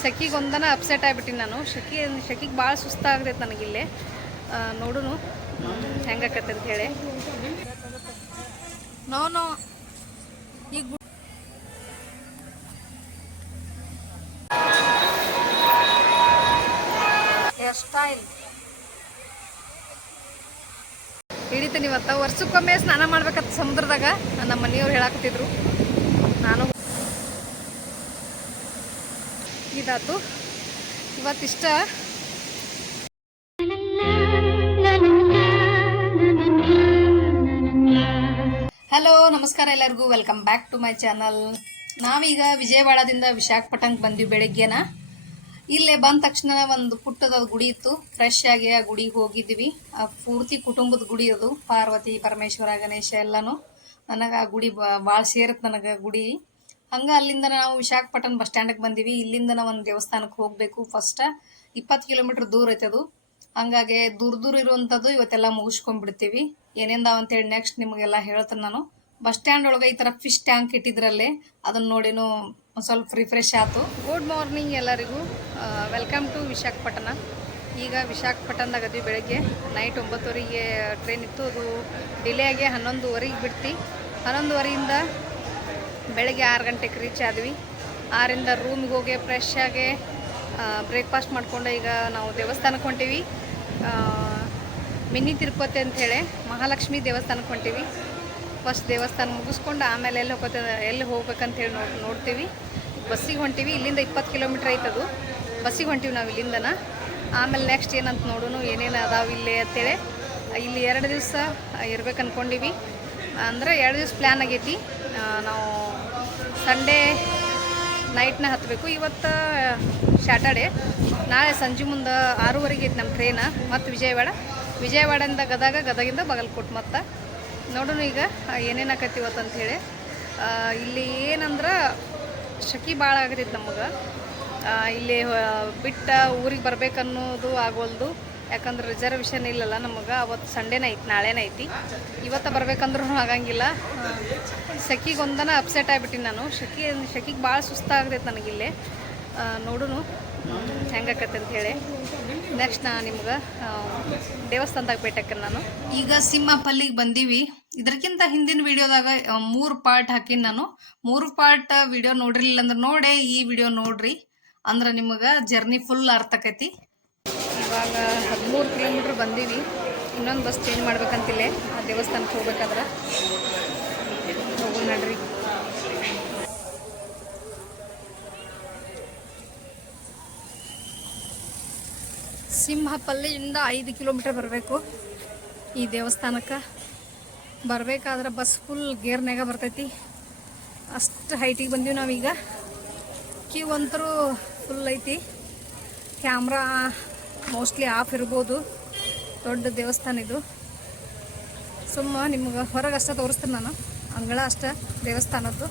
ಸೆಕಿಗೆ ಒಂದನ ಅಪ್ಸೆಟ್ ಆಗಿಬಿಟ್ಟಿನಿ ನಾನು. ಶಕಿ ಶಕಿಗೆ ಭಾಳ ಸುಸ್ತಾಗ್ತೈತೆ ನನಗಿಲ್ಲಿ. ನೋಡುನು. ಹೆಂಗಾಕತ್ತೆ ಅಂತ ಹೇಳಿ. No no. ಈಗ ಸ್ಟೈಲ್ ಹಿಡಿತೀನಿ ಇವತ್ತ. ವರ್ಷಕ್ಕೊಮ್ಮೆ ಸ್ನಾನ ಮಾಡ್ಬೇಕತ್ತ ಸಮುದ್ರದಾಗ ನಮ್ಮ ಮನೆಯವ್ರು ಹೇಳಾಕತ್ತಿದ್ರು. ನಾನು ಇದಾತು. ಇವತ್ತಿಷ್ಟ ಹಲೋ, ನಮಸ್ಕಾರ ಎಲ್ಲರಿಗೂ. Welcome back to my channel ನಾವೀಗ ವಿಜಯವಾಡದಿಂದ ವಿಶಾಖಪಟ್ಟಣಕ್ಕೆ ಬಂದ್ವಿ ಬೆಳಗ್ಗೆನ. ಇಲ್ಲೇ ಬಂದ ತಕ್ಷಣ ಒಂದು ಪುಟ್ಟದ ಗುಡಿ ಇತ್ತು. ಫ್ರೆಶ್ ಆಗಿ ಆ ಗುಡಿಗೆ ಹೋಗಿದ್ವಿ. ಆ ಪೂರ್ತಿ ಕುಟುಂಬದ ಗುಡಿ ಅದು. ಪಾರ್ವತಿ, ಪರಮೇಶ್ವರ, ಗಣೇಶ ಎಲ್ಲನೂ. ನನಗೆ ಆ ಗುಡಿ ಭಾಳ ಸೇರತ್ತೆ ನನಗೆ ಗುಡಿ. ಹಂಗ ಅಲ್ಲಿಂದ ನಾವು ವಿಶಾಖಪಟ್ಟಣ ಬಸ್ ಸ್ಟ್ಯಾಂಡಿಗೆ ಬಂದಿವಿ. ಇಲ್ಲಿಂದ ನಾವು ಒಂದು ದೇವಸ್ಥಾನಕ್ಕೆ ಹೋಗಬೇಕು ಫಸ್ಟ್ ಇಪ್ಪತ್ತು ಕಿಲೋಮೀಟರ್ ದೂರ ಐತೆ ಅದು. ಹಂಗಾಗಿ ದೂರ ದೂರ ಇರುವಂಥದ್ದು ಇವತ್ತೆಲ್ಲ ಮುಗಿಸ್ಕೊಂಡ್ಬಿಡ್ತೀವಿ. ಏನೇಂದಾವ ಅಂತೇಳಿ ನೆಕ್ಸ್ಟ್ ನಿಮಗೆಲ್ಲ ಹೇಳ್ತೇನೆ ನಾನು. ಬಸ್ ಸ್ಟ್ಯಾಂಡ್ ಒಳಗೆ ಈ ಥರ ಫಿಶ್ ಟ್ಯಾಂಕ್ ಇಟ್ಟಿದ್ರಲ್ಲಿ ಅದನ್ನ ನೋಡಿನೂ ಒಂದು ಸ್ವಲ್ಪ ರಿಫ್ರೆಶ್ ಆಯ್ತು. ಗುಡ್ ಮಾರ್ನಿಂಗ್ ಎಲ್ಲರಿಗೂ. Welcome to Visakhapatnam. ಈಗ ವಿಶಾಖಪಟ್ಟಣದಾಗ ಅದ್ವಿ ಬೆಳಗ್ಗೆ ನೈಟ್ ಒಂಬತ್ತುವರೆಗೆ ಟ್ರೈನ್ ಇತ್ತು. ಅದು ಡಿಲೇ ಆಗಿ ಹನ್ನೊಂದುವರೆಗೆ ಬಿಡ್ತಿ. ಹನ್ನೊಂದುವರೆಯಿಂದ ಬೆಳಗ್ಗೆ ಆರು ಗಂಟೆಗೆ ರೀಚ್ ಆದ್ವಿ. ಆರಿಂದ ರೂಮ್ಗೆ ಹೋಗಿ ಫ್ರೆಶ್ ಆಗಿ ಬ್ರೇಕ್ಫಾಸ್ಟ್ ಮಾಡಿಕೊಂಡು ಈಗ ನಾವು ದೇವಸ್ಥಾನಕ್ಕೆ ಹೊಂಟೀವಿ. ಮಿನಿ ತಿರುಪತಿ ಅಂಥೇಳಿ ಮಹಾಲಕ್ಷ್ಮಿ ದೇವಸ್ಥಾನಕ್ಕೆ ಹೊಂಟೀವಿ. ಫಸ್ಟ್ ದೇವಸ್ಥಾನ ಮುಗಿಸ್ಕೊಂಡು ಆಮೇಲೆ ಎಲ್ಲಿ ಹೋಗೋತ ಎಲ್ಲಿ ಹೋಗ್ಬೇಕಂತೇಳಿ ನೋಡಿ ನೋಡ್, ನೋಡ್ತೀವಿ. ಬಸ್ಸಿಗೆ ಹೊಂಟೀವಿ, ಇಲ್ಲಿಂದ ಇಪ್ಪತ್ತು ಕಿಲೋಮೀಟ್ರ್ ಐತದು ಬಸ್ಸಿಗೆ ಹೊಂಟೀವಿ ನಾವು ಇಲ್ಲಿಂದನ. ಆಮೇಲೆ ನೆಕ್ಸ್ಟ್ ಏನಂತ ನೋಡೋಣ ಏನೇನು ಅದಾವ ಇಲ್ಲಿ ಅಂತೇಳಿ ಇಲ್ಲಿ ಎರಡು ದಿವಸ ಇರ್ಬೇಕು ಅಂದ್ಕೊಂಡಿವಿ ಅಂದರೆ ಎರಡು ದಿವಸ ಪ್ಲ್ಯಾನ್ ಆಗೈತಿ. ನಾವು ಸಂಡೇ ನೈಟ್ನ ಹತ್ತಬೇಕು. ಇವತ್ತು ಸ್ಯಾಟರ್ಡೆ ನಾಳೆ ಸಂಜೆ ಮುಂದೆ ಆರೂವರೆಗೆ ಇತ್ತು ನಮ್ಮ ಟ್ರೈನ ಮತ್ತು ವಿಜಯವಾಡ. ವಿಜಯವಾಡದಿಂದ ಗದಗ, ಗದಗಿಂದ ಬಾಗಲಕೋಟೆ ಮತ್ತು. ನೋಡೋಣ ಈಗ ಏನೇನು ಆಕೈತಿ ಇವತ್ತು ಅಂಥೇಳಿ ಇಲ್ಲಿ ಏನಂದ್ರೆ, ಶಕಿ ಭಾಳ ಆಗತೈತಿ ನಮಗೆ. ಇಲ್ಲಿ ಬಿಟ್ಟ ಊರಿಗೆ ಬರಬೇಕನ್ನೋದು ಆಗೋಲ್ದು ಯಾಕಂದ್ರೆ ರಿಸರ್ವೇಷನ್ ಇಲ್ಲಲ್ಲ ನಮಗೆ. ಅವತ್ತು ಸಂಡೇನ ಐತಿ ನಾಳೆನ ಐತಿ ಇವತ್ತು ಬರ್ಬೇಕಂದ್ರೂ ಆಗಂಗಿಲ್ಲ. ಸೆಕಿಗೆ ಒಂದನ ಅಪ್ಸೆಟ್ ಆಗ್ಬಿಟ್ಟಿನಿ ನಾನು. ಶೆಕಿ, ಶೆಕಿಗೆ ಭಾಳ ಸುಸ್ತಾಗ್ತೈತೆ ನನಗಿಲ್ಲಿ ನೋಡುನು. ಹೆಂಗಾಕತ್ತೆ ಅಂತ ಹೇಳಿ. ನೆಕ್ಸ್ಟ್ ನಾ ನಿಮ್ಗೆ ದೇವಸ್ಥಾನದಾಗ ಬೇಟಕ್ಕೆ ನಾನು. ಈಗ ಸಿಂಹಪಲ್ಲಿಗೆ ಬಂದೀವಿ. ಇದಕ್ಕಿಂತ ಹಿಂದಿನ ವಿಡಿಯೋದಾಗ ಮೂರು ಪಾರ್ಟ್ ಹಾಕಿನಿ ನಾನು. ಮೂರು ಪಾರ್ಟ್ ವಿಡಿಯೋ ನೋಡಿರ್ಲಿಲ್ಲ ಅಂದ್ರೆ ನೋಡೇ ಈ ವಿಡಿಯೋ ನೋಡ್ರಿ. ಅಂದ್ರೆ ನಿಮಗೆ ಜರ್ನಿ ಫುಲ್ ಅರ್ಥ ಇವಾಗ ಹದಿಮೂರು ಕಿಲೋಮೀಟ್ರ್ ಬಂದೀವಿ. ಇನ್ನೊಂದು ಬಸ್ ಚೇಂಜ್ ಮಾಡ್ಬೇಕಂತಿಲ್ಲೇ. ಆ ದೇವಸ್ಥಾನಕ್ಕೆ ಹೋಗ್ಬೇಕಾದ್ರೆ. ಹೋಗೋಣ ನಡ್ರಿ. ಸಿಂಹಪಲ್ಲಿಯಿಂದ ಐದು ಕಿಲೋಮೀಟರ್ ಬರಬೇಕು ಈ ದೇವಸ್ಥಾನಕ್ಕೆ. ಬರಬೇಕಾದ್ರೆ ಬಸ್ ಫುಲ್ ಗೇರ್ನಾಗ ಬರ್ತೈತಿ. ಅಷ್ಟು ಹೈಟಿಗೆ ಬಂದೀವಿ ನಾವೀಗ. ಕ್ಯೂ ಅಂತರೂ ಫುಲ್ ಐತಿ. ಕ್ಯಾಮ್ರಾ ಮೋಸ್ಟ್ಲಿ ಆಫ್ ಇರ್ಬೋದು. ದೊಡ್ಡ ದೇವಸ್ಥಾನ ಇದು. ಸುಮ್ಮ ನಿಮ್ಗೆ ಹೊರಗೆ ಅಷ್ಟೇ ತೋರಿಸ್ತೀನಿ ನಾನು. ಅಂಗಳ ಅಷ್ಟೇ ದೇವಸ್ಥಾನದ್ದು.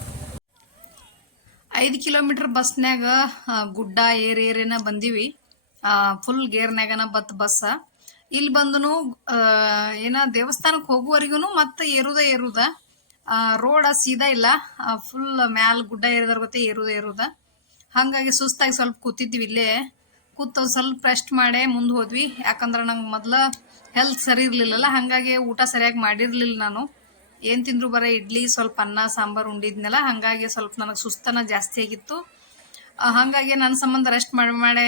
ಐದು ಕಿಲೋಮೀಟರ್ ಬಸ್ನಾಗ ಗುಡ್ಡ, ಏರ್, ಏರಿನ ಬಂದೀವಿ. ಫುಲ್ ಗೇರ್ನಾಗನ ಬತ್ ಬಸ್ ಇಲ್ಲಿ ಬಂದನು ಏನ ದೇವಸ್ಥಾನಕ್ಕೆ ಹೋಗುವವರೆಗೂ ಮತ್ತೆ ಏರುದ ಏರುದ. ರೋಡ ಸೀದಾ ಇಲ್ಲ. ಫುಲ್ ಮ್ಯಾಲ ಗುಡ್ಡ ಏರಿದ್ರ ಗೊತ್ತೆ ಏರುದ ಏರುದ. ಹಾಗಾಗಿ ಸುಸ್ತಾಗಿ ಸ್ವಲ್ಪ ಕೂತಿದ್ವಿ ಇಲ್ಲೇ. ಕೂತ್ ಸ್ವಲ್ಪ ರೆಸ್ಟ್ ಮಾಡೇ ಮುಂದೆ ಹೋದ್ವಿ. ಯಾಕಂದ್ರೆ ನಂಗೆ ಮೊದಲು ಹೆಲ್ತ್ ಸರಿ ಇರಲಿಲ್ಲಲ್ಲ, ಹಾಗಾಗಿ ಊಟ ಸರಿಯಾಗಿ ಮಾಡಿರಲಿಲ್ಲ ನಾನು. ಏನು ತಿಂದ್ರು ಬರೋ? ಇಡ್ಲಿ, ಸ್ವಲ್ಪ ಅನ್ನ, ಸಾಂಬಾರು ಉಂಡಿದ್ನಲ್ಲ, ಹಾಗಾಗಿ ಸ್ವಲ್ಪ ನನಗೆ ಸುಸ್ತನ ಜಾಸ್ತಿ ಆಗಿತ್ತು. ಹಾಗಾಗಿ ನನ್ನ ಸಂಬಂಧ ರೆಸ್ಟ್ ಮಾಡಿ, ಮಾಡೇ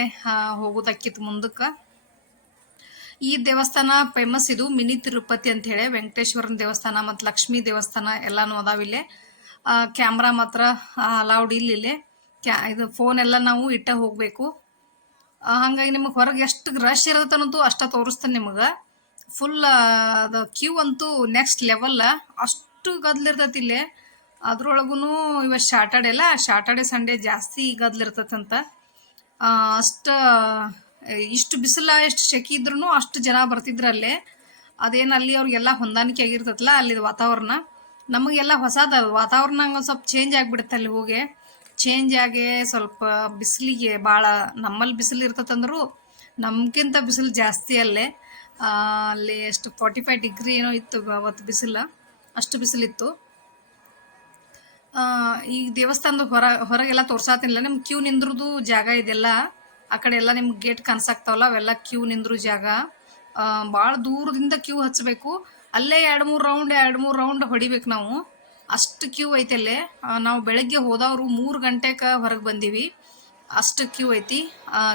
ಹೋಗೋದಕ್ಕಿತ್ತು ಮುಂದಕ್ಕೆ. ಈ ದೇವಸ್ಥಾನ ಫೇಮಸ್ ಇದು ಮಿನಿ ತಿರುಪತಿ ಅಂತ ಹೇಳಿ, ವೆಂಕಟೇಶ್ವರನ ದೇವಸ್ಥಾನ ಮತ್ತು ಲಕ್ಷ್ಮೀ ದೇವಸ್ಥಾನ ಎಲ್ಲಾನು ಅದಾವಿಲ್ಲೇ ಕ್ಯಾಮ್ರಾ ಮಾತ್ರ ಅಲೌಡ್ ಇಲ್ಲಿ ಕ್ಯಾ, ಇದು ಫೋನ್ ಎಲ್ಲ ನಾವು ಇಟ್ಟ ಹೋಗಬೇಕು. ಹಾಗಾಗಿ ನಿಮಗೆ ಹೊರಗೆ ಎಷ್ಟು ರಶ್ ಇರುತ್ತೆ ಅನ್ನೋದು ಅಷ್ಟ ತೋರಿಸ್ತೇನೆ ನಿಮಗೆ. ಫುಲ್ ಅದು ಕ್ಯೂ ಅಂತೂ ನೆಕ್ಸ್ಟ್ ಲೆವೆಲ್ ಅಷ್ಟು ಗದ್ಲಿರ್ತೈತಿ ಇಲ್ಲಿ. ಅದ್ರೊಳಗೂ ಇವತ್ತು ಶಾರ್ಟರ್ಡೆ ಅಲ್ಲ ಸ್ಯಾಟರ್ಡೆ ಸಂಡೇ ಜಾಸ್ತಿ ಗದ್ಲಿರ್ತೈತಂತ ಅಷ್ಟು ಇಷ್ಟು ಬಿಸಿಲ ಎಷ್ಟು ಶೆಕೆ ಇದ್ರೂ ಅಷ್ಟು ಜನ ಬರ್ತಿದ್ರು ಅಲ್ಲಿ. ಅದೇನು ಅಲ್ಲಿ ಅವ್ರಿಗೆಲ್ಲ ಹೊಂದಾಣಿಕೆ ಆಗಿರ್ತೈತಲ್ಲ ಅಲ್ಲಿ ವಾತಾವರಣ. ನಮಗೆಲ್ಲ ಹೊಸದ ವಾತಾವರಣ ಹಂಗೆ ಸ್ವಲ್ಪ ಚೇಂಜ್ ಆಗಿಬಿಡುತ್ತೆ ಅಲ್ಲಿ ಹೋಗಿ. ಚೇಂಜ್ ಆಗಿ ಸ್ವಲ್ಪ ಬಿಸಿಲಿಗೆ ಭಾಳ ನಮ್ಮಲ್ಲಿ ಬಿಸಿಲು ಇರ್ತದಂದ್ರು ನಮ್ಗಿಂತ ಬಿಸಿಲು ಜಾಸ್ತಿ ಅಲ್ಲೇ. ಅಲ್ಲಿ ಎಷ್ಟು ಫಾರ್ಟಿ ಫೈವ್ ಡಿಗ್ರಿ ಏನೋ ಇತ್ತು ಅವತ್ತು ಬಿಸಿಲು. ಅಷ್ಟು ಬಿಸಿಲಿತ್ತು. ಈಗ ದೇವಸ್ಥಾನದ ಹೊರ, ಹೊರಗೆಲ್ಲ ತೋರ್ಸಾತಿಲ್ಲ ನಿಮ್ಮ ಕ್ಯೂ ನಿಂದ್ರದು ಜಾಗ ಇದೆಲ್ಲ. ಆ ಕಡೆ ಎಲ್ಲ ನಿಮ್ಗೆ ಗೇಟ್ ಕಾಣಿಸಾಕ್ತಾವಲ್ಲ, ಅವೆಲ್ಲ ಕ್ಯೂ ನಿಂದ್ರು ಜಾಗ. ಭಾಳ ದೂರದಿಂದ ಕ್ಯೂ ಹಚ್ಚಬೇಕು ಅಲ್ಲೇ ಎರಡು ಮೂರು ರೌಂಡ್ ಎರಡು ಮೂರು ರೌಂಡ್ ಹೊಡಿಬೇಕು ನಾವು. ಅಷ್ಟು ಕ್ಯೂ ಐತೆ ಅಲ್ಲೇ. ನಾವು ಬೆಳಗ್ಗೆ ಹೋದವರು ಮೂರು ಗಂಟೆಗೆ ಹೊರಗೆ ಬಂದೀವಿ. ಅಷ್ಟು ಕ್ಯೂ ಐತಿ.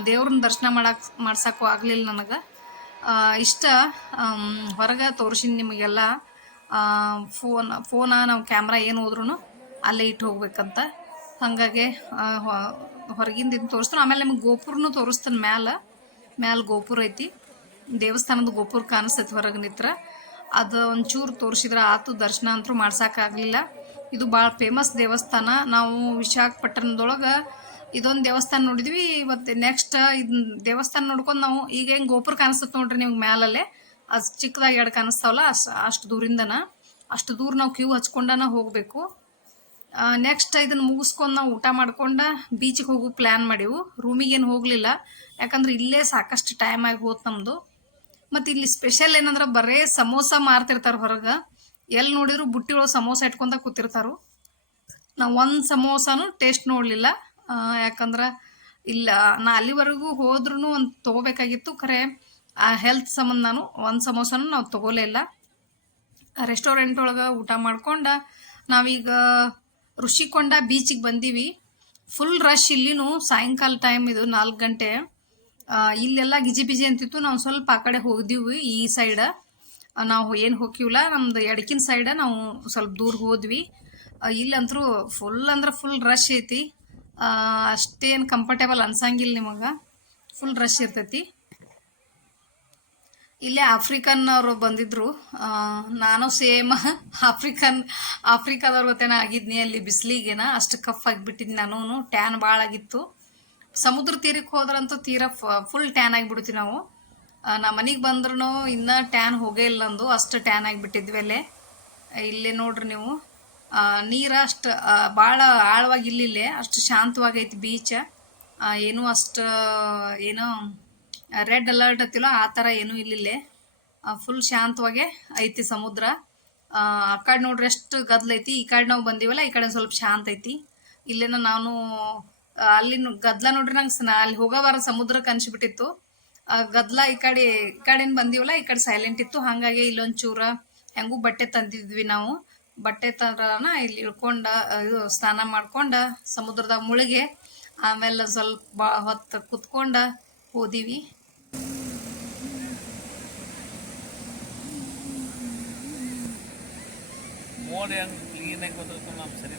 ದೇವ್ರನ್ನ ದರ್ಶನ ಮಾಡಕ್ ಮಾಡ್ಸಕ್ಕೂ ಆಗಲಿಲ್ಲ ನನಗೆ. ಇಷ್ಟ ಹೊರಗೆ ತೋರಿಸಿನಿ ನಿಮಗೆಲ್ಲ ಫೋನ್ ಫೋನ ನಾವು ಕ್ಯಾಮ್ರಾ ಏನು ಹೋದ್ರೂ ಅಲ್ಲೇ ಇಟ್ಟು ಹೋಗ್ಬೇಕಂತ. ಹಾಗಾಗಿ ಹೊರಗಿಂದ ಇದು ತೋರಿಸ್ತಾನೆ ಆಮೇಲೆ ನಿಮ್ಗೆ ಗೋಪುರನು ತೋರಿಸ್ತಾನೆ ಮ್ಯಾಲ. ಮ್ಯಾಲ ಗೋಪುರ ಐತಿ. ದೇವಸ್ಥಾನದ ಗೋಪುರ ಕಾಣಿಸ್ತೈತಿ ಹೊರಗೆ ನಿತ್ರ. ಅದು ಒಂಚೂರು ತೋರಿಸಿದ್ರೆ ಆತು, ದರ್ಶನ ಅಂತೂ ಮಾಡ್ಸೋಕ್ಕಾಗಲಿಲ್ಲ. ಇದು ಭಾಳ ಫೇಮಸ್ ದೇವಸ್ಥಾನ. ನಾವು ವಿಶಾಖಪಟ್ಟಣದೊಳಗೆ ಇದೊಂದು ದೇವಸ್ಥಾನ ನೋಡಿದ್ವಿ. ಇವತ್ತು ನೆಕ್ಸ್ಟ್ ಇದು ದೇವಸ್ಥಾನ ನೋಡ್ಕೊಂಡು ನಾವು ಈಗ ಹೆಂಗೆ ಗೋಪುರ ಕಾಣಿಸ್ತದೆ ನೋಡ್ರಿ ನಿಮ್ಗೆ ಮ್ಯಾಲಲ್ಲೇ. ಅದು ಚಿಕ್ಕದಾಗಿ ಎರಡು ಕಾಣಿಸ್ತಾವಲ್ಲ, ಅಷ್ಟು ಅಷ್ಟು ದೂರಿಂದನ. ಅಷ್ಟು ದೂರ ನಾವು ಕ್ಯೂ ಹಚ್ಕೊಂಡನ ಹೋಗಬೇಕು. ನೆಕ್ಸ್ಟ್ ಇದನ್ನು ಮುಗಿಸ್ಕೊಂಡು ನಾವು ಊಟ ಮಾಡ್ಕೊಂಡು ಬೀಚಿಗೆ ಹೋಗೋ ಪ್ಲ್ಯಾನ್ ಮಾಡಿವು. ರೂಮಿಗೇನು ಹೋಗಲಿಲ್ಲ. ಯಾಕಂದ್ರೆ ಇಲ್ಲೇ ಸಾಕಷ್ಟು ಟೈಮ್ ಆಗಿ ಹೋತು ನಮ್ಮದು ಮತ್ತು ಇಲ್ಲಿ ಸ್ಪೆಷಲ್ ಏನಂದ್ರೆ ಬರೇ ಸಮೋಸ ಮಾರ್ತಿರ್ತಾರೆ ಹೊರಗೆ. ಎಲ್ಲಿ ನೋಡಿದ್ರು ಬುಟ್ಟಿ ಒಳಗೆ ಸಮೋಸ ಇಟ್ಕೊಂತ ಕೂತಿರ್ತಾರು. ನಾವು ಒಂದು ಸಮೋಸನೂ ಟೇಸ್ಟ್ ನೋಡಲಿಲ್ಲ. ಯಾಕಂದ್ರೆ ಇಲ್ಲ, ನಾ ಅಲ್ಲಿವರೆಗೂ ಹೋದ್ರೂ ಒಂದು ತೊಗೋಬೇಕಾಗಿತ್ತು. ಖರೆ ಆ ಹೆಲ್ತ್ ಸಂಬಂಧ ನಾನು ಒಂದು ಸಮೋಸನೂ ನಾವು ತೊಗೋಲೇ ಇಲ್ಲ. ರೆಸ್ಟೋರೆಂಟ್ ಒಳಗೆ ಊಟ ಮಾಡ್ಕೊಂಡು ನಾವೀಗ ಋಷಿಕೊಂಡ ಬೀಚಿಗೆ ಬಂದೀವಿ. ಫುಲ್ ರಶ್ ಇಲ್ಲಿನೂ ಸಾಯಂಕಾಲ ಟೈಮ್ ಇದು ನಾಲ್ಕು ಗಂಟೆ. ಇಲ್ಲೆಲ್ಲ ಗಿಜಿ ಬಿಜಿ ಅಂತಿತ್ತು. ನಾವು ಸ್ವಲ್ಪ ಆ ಕಡೆ ಹೋಗಿದ್ವಿ ಈ ಸೈಡ ನಾವು ಏನು ಹೋಗಿವಲ್ಲ ನಮ್ದು ಎಡಕಿನ ಸೈಡ ನಾವು ಸ್ವಲ್ಪ ದೂರ ಹೋದ್ವಿ. ಇಲ್ಲಂತರೂ ಫುಲ್ ಅಂದ್ರೆ ಫುಲ್ ರಶ್ ಐತಿ. ಅಷ್ಟೇನು ಕಂಫರ್ಟೇಬಲ್ ಅನ್ಸಂಗಿಲ್ಲ ನಿಮಗೆ. ಫುಲ್ ರಶ್ ಇರ್ತೈತಿ. ಇಲ್ಲೇ ಆಫ್ರಿಕನ್ ಅವರು ಬಂದಿದ್ರು ನಾನು ಸೇಮ್ ಆಫ್ರಿಕನ್ ಆಫ್ರಿಕಾದವ್ರ ಗೊತ್ತೇನ ಆಗಿದ್ನಿ ಅಲ್ಲಿ ಬಿಸಿಲಿಗೆನ. ಅಷ್ಟು ಕಫ್ ಆಗಿಬಿಟ್ಟಿದ್ನಿ ನಾನು ಟ್ಯಾನ್ ಭಾಳ ಆಗಿತ್ತು. ಸಮುದ್ರ ತೀರಕ್ಕೆ ಹೋದ್ರಂತೂ ತೀರ ಫುಲ್ ಟ್ಯಾನ್ ಆಗಿಬಿಡ್ತೀವಿ ನಾವು. ನಮ್ಮ ಮನೆಗೆ ಬಂದ್ರೂ ಇನ್ನೂ ಟ್ಯಾನ್ ಹೋಗೇ ಇಲ್ಲ ನಂದು. ಅಷ್ಟು ಟ್ಯಾನ್ ಆಗಿಬಿಟ್ಟಿದ್ವಿ ಅಲ್ಲೇ. ಇಲ್ಲೇ ನೋಡ್ರಿ ನೀವು. ನೀರು ಅಷ್ಟು ಭಾಳ ಆಳವಾಗಿ ಇಲ್ಲಿಲ್ಲೇ ಅಷ್ಟು ಶಾಂತವಾಗೈತಿ ಬೀಚ ಏನೂ ಅಷ್ಟು, ಏನೋ ರೆಡ್ ಅಲರ್ಟ್ ಹತ್ತಿಲ್ಲ ಆ ಥರ ಏನೂ ಇಲ್ಲಿಲ್ಲೇ ಫುಲ್ ಶಾಂತವಾಗೆ ಐತಿ ಸಮುದ್ರ. ಆ ಕಡೆ ನೋಡ್ರಿ ಎಷ್ಟು ಗದ್ಲೈತಿ. ಈ ಕಡೆ ನಾವು ಬಂದೀವಲ್ಲ, ಈ ಕಡೆ ಸ್ವಲ್ಪ ಶಾಂತ ಐತಿ ಇಲ್ಲೇನ ನಾನು ಅಲ್ಲಿ ಗದ್ಲ ನೋಡ್ರಿ ನಂಗೆ ಅಲ್ಲಿ ಹೋಗೋವಾರ ಸಮುದ್ರಕ್ಕೆ ಆ ಗದ್ಲ ಈ ಕಡೆ ಈ ಕಡೆಯಿಂದ ಬಂದೀವಲ್ಲ, ಈ ಕಡೆ ಸೈಲೆಂಟ್ ಇತ್ತು. ಹಾಗಾಗಿ ಇಲ್ಲೊಂದು ಚೂರ ಹೆಂಗೂ ಬಟ್ಟೆ ತಂದಿದ್ವಿ ನಾವು. ಬಟ್ಟೆ ತರನ ಇಲ್ಲಿ ಇಳ್ಕೊಂಡ ಇದು ಸ್ನಾನ ಮಾಡ್ಕೊಂಡ ಸಮುದ್ರದಾಗ ಮುಳುಗೆ, ಆಮೇಲೆ ಸ್ವಲ್ಪ ಹೊತ್ತು ಕುತ್ಕೊಂಡ ಹೋದಿವಿ. ಮೋಡ್ ಹೆಂಗ್ ಕ್ಲೀನ್ ಆಗಿ ಬಂದಿರ್ತಾವ ನಮ್ಮ ಸರಿ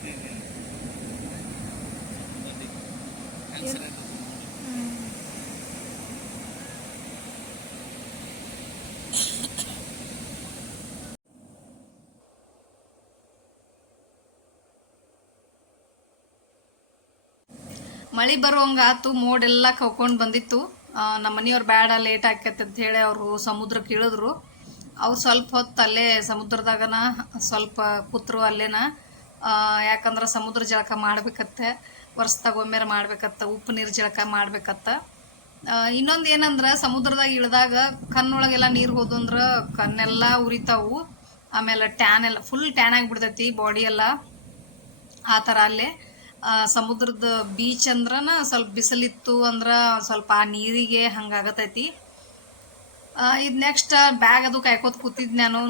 ಮಳೆ ಬರುವಂಗ ಆತು ಮೋಡೆಲ್ಲ ಕವ್ಕೊಂಡು ಬಂದಿತ್ತು. ನಮ್ಮ ಮನೆಯವ್ರು ಬ್ಯಾಡ ಲೇಟ್ ಆಕೈತೆ ಅಂತ ಹೇಳಿ ಅವರು ಸಮುದ್ರಕ್ಕೆ ಇಳಿದ್ರು. ಅವ್ರು ಸ್ವಲ್ಪ ಹೊತ್ತು ಅಲ್ಲೇ ಸಮುದ್ರದಾಗನ, ಸ್ವಲ್ಪ ಕೂತ್ರು ಅಲ್ಲೇನ ಯಾಕಂದ್ರೆ ಸಮುದ್ರ ಜಳಕ ಮಾಡ್ಬೇಕತ್ತೆ. ವರ್ಷದಾಗ ಒಮ್ಮೆರೆ ಮಾಡ್ಬೇಕತ್ತ, ಉಪ್ಪು ನೀರು ಜಳಕ ಮಾಡ್ಬೇಕತ್ತ. ಇನ್ನೊಂದು ಏನಂದ್ರೆ ಸಮುದ್ರದಾಗ ಇಳಿದಾಗ ಕಣ್ಣೊಳಗೆಲ್ಲ ನೀರು ಹೋದು ಅಂದ್ರೆ ಕಣ್ಣೆಲ್ಲ ಉರಿತಾವು. ಆಮೇಲೆ ಟ್ಯಾನ್ ಎಲ್ಲ ಫುಲ್ ಟ್ಯಾನ್ ಆಗಿಬಿಡ್ತೈತಿ ಬಾಡಿ ಎಲ್ಲ. ಆ ಥರ ಅಲ್ಲೇ ಸಮುದ್ರದ ಬೀಚ್ ಅಂದ್ರನ ಸ್ವಲ್ಪ ಬಿಸಿಲಿತ್ತು ಅಂದ್ರೆ ಸ್ವಲ್ಪ ಆ ನೀರಿಗೆ ಹಂಗಾಗತೈತಿ ಇದು ನೆಕ್ಸ್ಟ್ ಬ್ಯಾಗ್ ಅದು ಕಾಯ್ಕೋತ ಕೂತಿದ್ ನಾನು.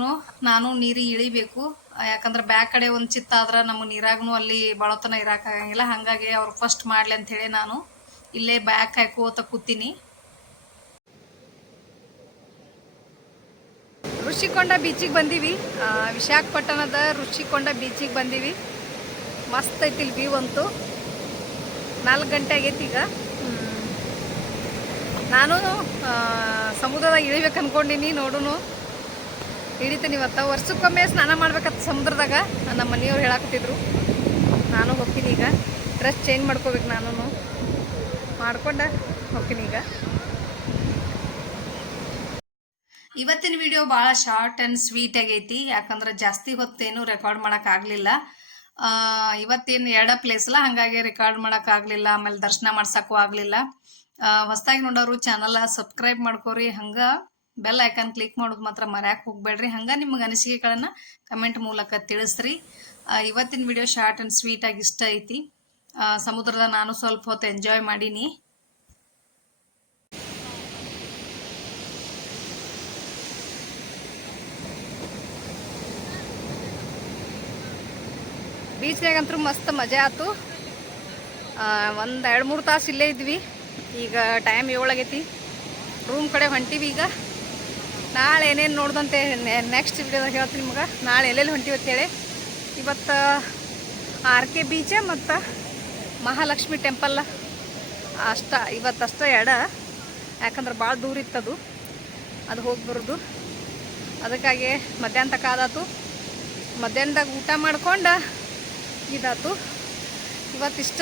ನಾನು ನೀರಿಗೆ ಇಳಿಬೇಕು. ಯಾಕಂದ್ರೆ ಬ್ಯಾಕ್ ಕಡೆ ಒಂದು ಚಿತ್ತ ಆದ್ರೆ ನಮ್ಮ ನೀರಾಗೂ ಅಲ್ಲಿ ಬಳತನ ಇರೋಕ್ಕಾಗಂಗಿಲ್ಲ ಹಾಗಾಗಿ ಅವ್ರು ಫಸ್ಟ್ ಮಾಡ್ಲಿ ಅಂತ ಹೇಳಿ ನಾನು ಇಲ್ಲೇ ಬ್ಯಾಕ್ ಹಾಕೋತ ಕೂತೀನಿ. ಋಷಿಕೊಂಡ ಬೀಚಿಗೆ ಬಂದೀವಿ. ವಿಶಾಖಪಟ್ಟಣದ ಋಷಿಕೊಂಡ ಬೀಚಿಗೆ ಬಂದೀವಿ. ಮಸ್ತ್ ಐತಿ ಇಲ್ಲಿ ವ್ಯೂ ಅಂತೂ. ನಾಲ್ಕು ಗಂಟೆ ಆಗೈತಿ ಈಗ. ನಾನು ಸಮುದ್ರದಾಗ ಇಳಿಬೇಕು ಅನ್ಕೊಂಡಿನಿ ನೋಡುನು. ಇಳಿತೀನಿ ಇವತ್ತು ವರ್ಷಕ್ಕೊಮ್ಮೆ ಸ್ನಾನ ಮಾಡ್ಬೇಕತ್ತ ಸಮುದ್ರದಾಗ ನಮ್ಮ ಮನೆಯವ್ರು ಹೇಳಾಕತ್ತಿದ್ರು. ನಾನು ಹೋಗ್ತೀನಿ ಈಗ. ಡ್ರೆಸ್ ಚೇಂಜ್ ಮಾಡ್ಕೋಬೇಕು ನಾನು ಮಾಡ್ಕೊಂಡ ಹೋಗ್ತೀನಿ ಈಗ. ಇವತ್ತಿನ ವಿಡಿಯೋ ಭಾಳ ಶಾರ್ಟ್ ಆ್ಯಂಡ್ ಸ್ವೀಟ್ ಆಗೈತಿ. ಯಾಕಂದ್ರೆ ಜಾಸ್ತಿ ಹೊತ್ತೇನು ರೆಕಾರ್ಡ್ ಮಾಡೋಕ್ಕಾಗಲಿಲ್ಲ ಇವತ್ತೇನು ಎರಡ ಪ್ಲೇಸ್ ಅಲ್ಲ ಹಾಗಾಗಿ ರೆಕಾರ್ಡ್ ಮಾಡೋಕ್ಕಾಗಲಿಲ್ಲ ಆಮೇಲೆ ದರ್ಶನ ಮಾಡ್ಸಕ್ಕೂ ಆಗಲಿಲ್ಲ. ಹೊಸದಾಗಿ ನೋಡೋರು ಚಾನಲ್ ಸಬ್ಸ್ಕ್ರೈಬ್ ಮಾಡ್ಕೋರಿ. ಹಂಗೆ ಬೆಲ್ ಐಕಾನ್ ಕ್ಲಿಕ್ ಮಾಡೋದು ಮಾತ್ರ ಮರ್ಯಾಕೆ ಹೋಗ್ಬೇಡ್ರಿ. ಹಂಗೆ ನಿಮ್ಗೆ ಅನಿಸಿಕೆಗಳನ್ನು ಕಮೆಂಟ್ ಮೂಲಕ ತಿಳಿಸ್ರಿ. ಇವತ್ತಿನ ವಿಡಿಯೋ ಶಾರ್ಟ್ ಆ್ಯಂಡ್ ಸ್ವೀಟ್ ಆಗಿ ಇಷ್ಟ ಐತಿ. ಸಮುದ್ರದ ನಾನು ಸ್ವಲ್ಪ ಹೊತ್ತು ಎಂಜಾಯ್ ಮಾಡೀನಿ. ಬೀಚ್ನಾಗಂತೂ ಮಸ್ತ್ ಮಜಾ ಆಯ್ತು ಒಂದು ಎರಡು ಮೂರು ತಾಸು ಇಲ್ಲೇ ಇದ್ವಿ. ಈಗ ಟೈಮ್ ಏಳಾಗೈತಿ. ರೂಮ್ ಕಡೆ ಹೊಂಟಿವಿ ಈಗ. ನಾಳೆ ಏನೇನು ನೋಡ್ದಂತೆ ನೆಕ್ಸ್ಟ್ ವಿಡಿಯೋದಾಗ ಹೇಳ್ತೀನಿ ನಿಮ್ಗೆ ನಾಳೆ ಎಲ್ಲೆಲ್ಲಿ ಹೊಂಟಿವಿ ಅಂತೇಳಿ ಇವತ್ತು, ಆರ್ ಕೆ ಬೀಚ ಮತ್ತು ಮಹಾಲಕ್ಷ್ಮಿ ಟೆಂಪಲ್ ಅಷ್ಟ, ಇವತ್ತು ಅಷ್ಟೇ ಎಡ. ಯಾಕಂದ್ರೆ ಭಾಳ ದೂರ ಇತ್ತದು. ಅದು ಹೋಗಿ ಬರೋದು. ಅದಕ್ಕಾಗಿ ಮಧ್ಯಾಹ್ನ ತಕ ಆದಾತು. ಮಧ್ಯಾಹ್ನದಾಗ ಊಟ ಮಾಡ್ಕೊಂಡು ಇದಾತು. ಇವತ್ತಿಷ್ಟ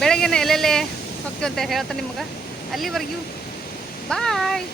ಬೆಳಗ್ಗೆನ ಎಲ್ಲೆಲ್ಲೇ ಹೋಗ್ತೀವಿ ಅಂತ ಹೇಳ್ತಾನೆ ನಿಮ್ಗೆ ಅಲ್ಲಿವರೆಗೂ Bye!